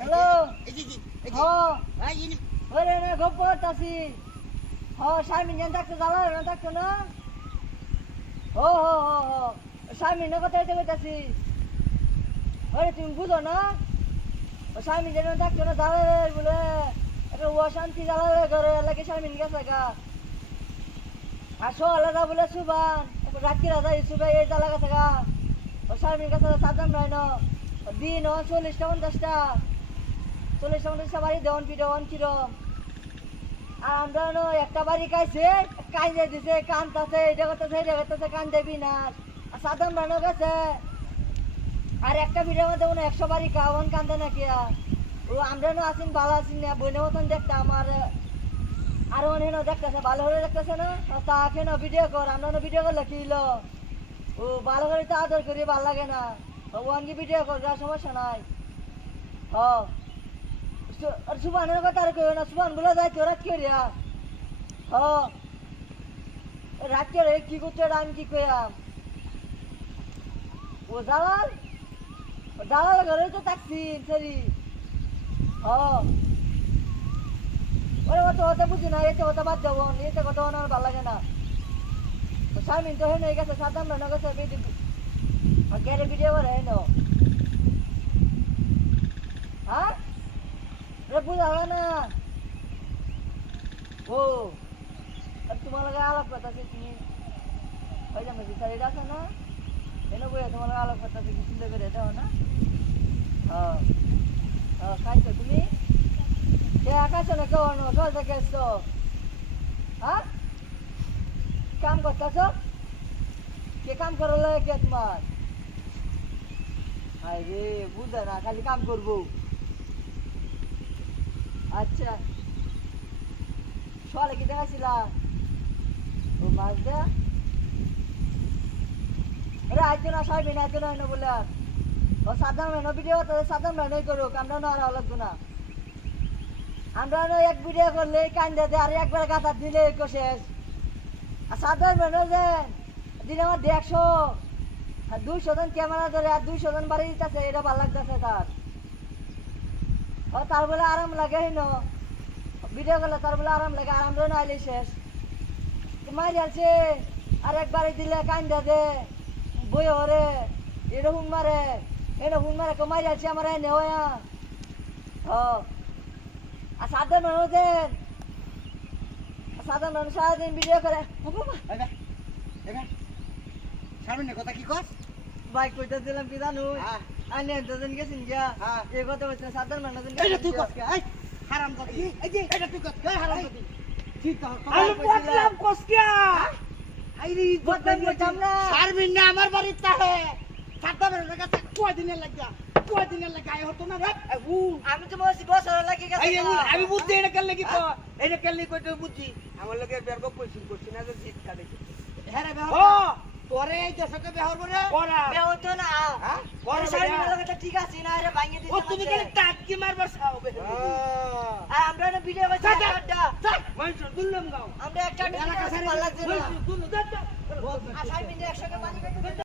Hello এই যে, এই যে, হ এই যে, ওরে না খবর তাসি হ স্বামী জান থাকতো জ্বালা না থাকতো না ও হো হো হো স্বামী না কথা হইতে কইতাছি ওরে তুমি বুঝো না ও স্বামী যেন থাকতো না জ্বালা বলে একটা অশান্তি জ্বালা করে লাগে স্বামী গেছে গা আর সো আলাদা বলে সুবান রাত্রি রাজা সুবে এই জ্বালা গেছে গা ও স্বামীর কাছে সাবধান নয় না দিন ও চল্লিশটা পঞ্চাশটা চল্লিশটা পঞ্চাশটা বাড়ি দেওয়ান কি দেওয়ান কিরম আর আমরা একটা বাড়ি খাইছে, কাইজে দিছে, কানতাছে এটা করতেছে এটা করতেছে কান দেবি না। আর সাধারণ বানো গেছে আর একটা ভিডিওর মধ্যে মনে একশো বাড়ি খাওয়ান কান্দে নাকি আর। ও আমরা নো আসিন ভালো আসিন না বইনের মতন দেখতাম আর আর অনেক দেখতেছে, ভালো করে দেখতেছে না। তাকে না ভিডিও কর, আমরা না ভিডিও করলে কি হলো? ও ভালো করে তো আদর করি, ভালো লাগে না। ওয়ান কি ভিডিও কর যা সমস্যা নাই। হ। আর কথা আর কইও না সুবান বলে যাই তোরা কি রিয়া হ। রাত করে কি করতে আমি কি কইয়াম? ও দালাল? দালাল ঘরে তো থাকছি সরি হ। ওরে, অত হতে বুঝি না, এতে হতে বাদ যাব এতে কথা আমার ভালো লাগে না। স্বামী তো হেনে গেছে না গেছে গেরে ভিডিও করে হ্যাঁ না ও আর তোমার লাগে আলাপ কথা আছে তুমি ওই যে মেসি শাড়িটা আছে না এনে বইয়া তোমার লাগে আলাপ কথা আছে কি সুন্দর করে দাও না হ্যাঁ হ্যাঁ খাইছো তুমি কে আকাশে না কেউ অন্য সহজ থেকে এসছো হ্যাঁ কাম করতেছ কে কাম করলে কে তোমার আরে বুঝে না খালি কাম করব আচ্ছা। সকালে কি দেখাছিলা ও মাছ দেয়া আইতো না সাহেব না, এনে বলে আর। ও সাধারণ মেনো ভিডিও তাহলে সাধারণ মেনোই করুক, আমরা না আর না আমরা না এক ভিডিও করলে কান্দে দে আর একবার গাঁথা দিলে শেষ। আর সাধারণ যে দিন আমার দেড়শো। আর দুইশো জন ক্যামেরা ধরে আর বাড়ি দিতেছে, এটা ভালো লাগতেছে তার। ও তার বলে আরাম লাগে হেন ভিডিও করলে তার বলে আরাম লাগে আরাম ধরে নাইলে শেষ। মাই যাচ্ছে আর একবারে দিলে কান্দা দে। বই হরে এটা হুন মারে এটা হুন মারে কমাই যাচ্ছে আমার এনে হয়া ও আর সাধারণ মানুষদের সাধারণ মানুষ সারাদিন ভিডিও করে। শারমিনের কথা কি কস? বাইক কইতে দিলাম কি জানো। আনি এতদিন গেছেন গিয়া হ্যাঁ। কথা বলছে সাধারণ মানুষজন এইটা তুই কস কে? এই, হারামজাদি। এই যে, এইটা তুই কস কে? এই হারামজাদি। ঠিক তো, আমি আইরে, শারমিন না আমার কাছে হতো না রে? আমি তো বলছি বছর লাগে গেছে আমি- আমি বুঝছি এটা কেন লাগি হ্যাঁ? এটা কেন লাগি কইতে বুঝছি আমার লগে বেরব কইছিল করছি না যে জিত কাটে হ্যাঁ রে, ও তোরে এই দেশকে বেহর করে? পড়া বে না হ্যাঁ? ঠিক আছে না আরে ভাঙে ও তুমি। কেন টাকি মারবার চাও আর আমরা না ভিডিও করছি চাচা। একটা মানুষ গাও। আমরা একটা এলাকা ভালো লাগছে না দুল দুল দাদা। বল, আর সাইড মিনিট একসঙ্গে পানি